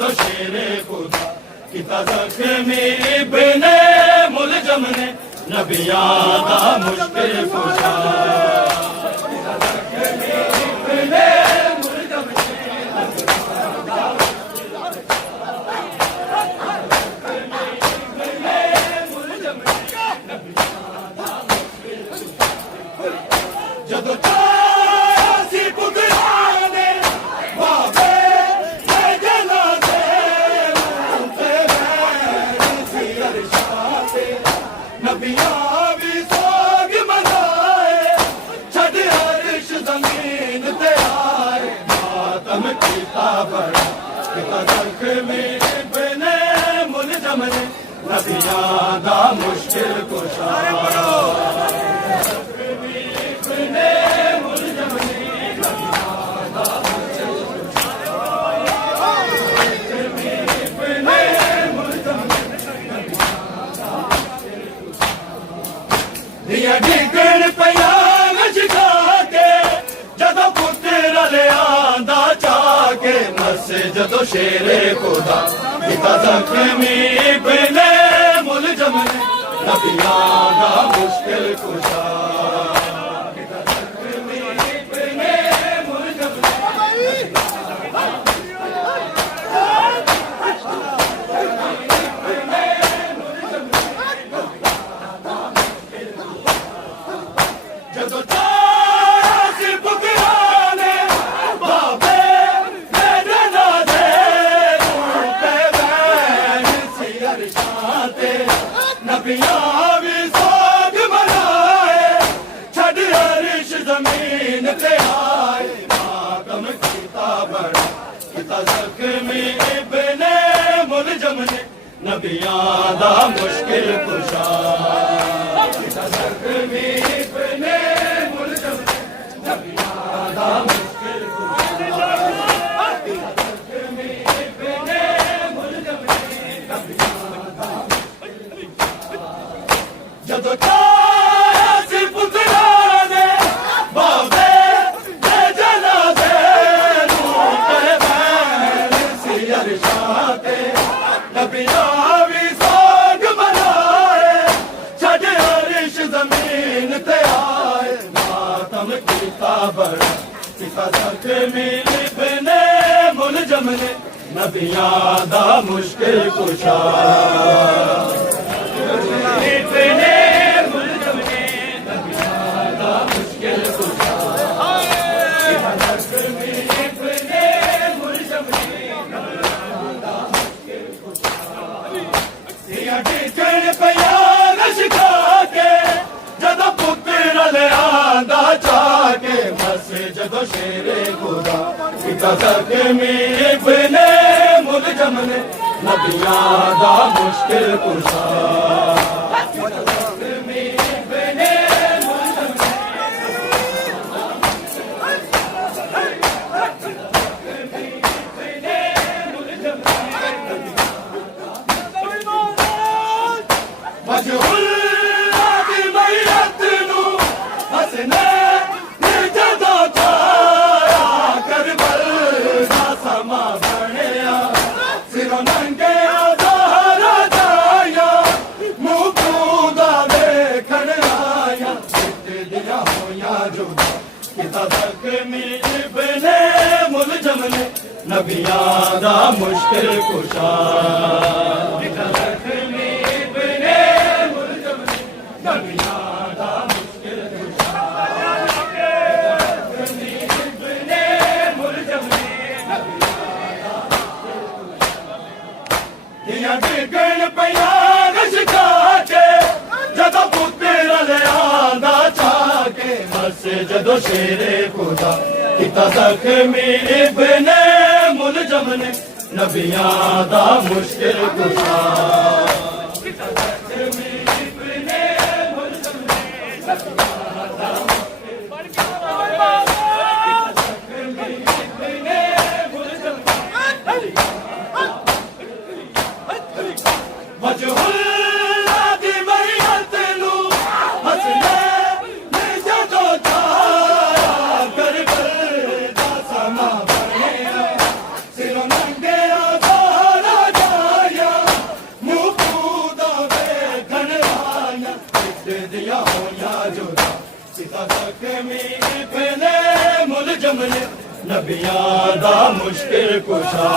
जदों शेरे खुदा किता ज़ख्मी इब्ने मुलजम ने नबियां दा मुश्किल कुशा जदों चासी पुत्राने बाबे ने जनाज़े मुंते बैन सी अरशाते नबियां भी सोग मनाए छड़ अर्श ज़मीन ते आए मातम कीता बड़ा किता ज़ख्मी इब्ने मुलजम ने नबियां दा मुश्किल कुशा दिया डिगण पया नशका के जदों पुत्र ले आंदा चाके मसे जदों शेरे खुदा किता ज़ख्मी इब्ने मुलजम ने नबियां दा मुश्किल कुशा जदों चासी पुत्राने बाबे ने जनाज़े मुंते बैन सी अरशाते नबियां भी सोग मनाए छड़ अर्श ज़मीन ते आए मातम कीता बड़ा किता ज़ख्मी इब्ने मुलजम ने नबियां दा मुश्किल कुशा किता ज़ख्मी इब्ने मुलजम ने नबियां दा मुश्किल कुशा किता ज़ख्मी इब्ने मुलजम ने नबियां दा मुश्किल कुशा जदों चासी पुत्राने बाबे ने जनाज़े मुंते बैन सी अरशाते नबियां भी सोग मनाए छड़ अर्श ज़मीन ते आए मातम कीता बड़ा किता ज़ख्मी इब्ने मुलजम ने नबियां दा मुश्किल कुशा इब्ने मुलजम ने नबियां दा मुश्किल कुशा किता ज़ख्मी इब्ने मुलजम ने नबियां दा मुश्किल कुशा दिया डिगण पया नशका के जदों पुत्र ले आंदा चाके मसे जदों शेरे खुदा किता ज़ख्मी इब्ने मुलजम ने नबियां दा मुश्किल कुशा किता ज़ख्मी इब्ने मुलजम ने मजहूल दी मैयत नू हसने ने जदों छाया करबल दा समा बनया सिरों नंगे ज़हरा जाया मुँह कूदा देखण आया दिया होया जुदा किता ज़ख्मी इब्ने मुलजम ने नबियां दा मुश्किल कुशा किता ज़ख्मी इब्ने मुलजम ने नबियां दा मुश्किल कुशा ज़ख्मी इब्ने मुलजम ने नबियां दा दिया डिगण पया नशका के जदों पुत्र ले आंदा चाके मसे जदों शेरे खुदा किता ज़ख्मी इब्ने मुलजम ने नबियां दा मुश्किल कुशा किता ज़ख्मी इब्ने मुलजम ने नबियां दा मुश्किल कुशा ज़ख्मी इब्ने मुलजम ने मजहूल दी मैयत नू हसने ने जदों छाया करबल दा समा बनया सिरों नंगे ज़हरा नबियां दा मुश्किल कुशा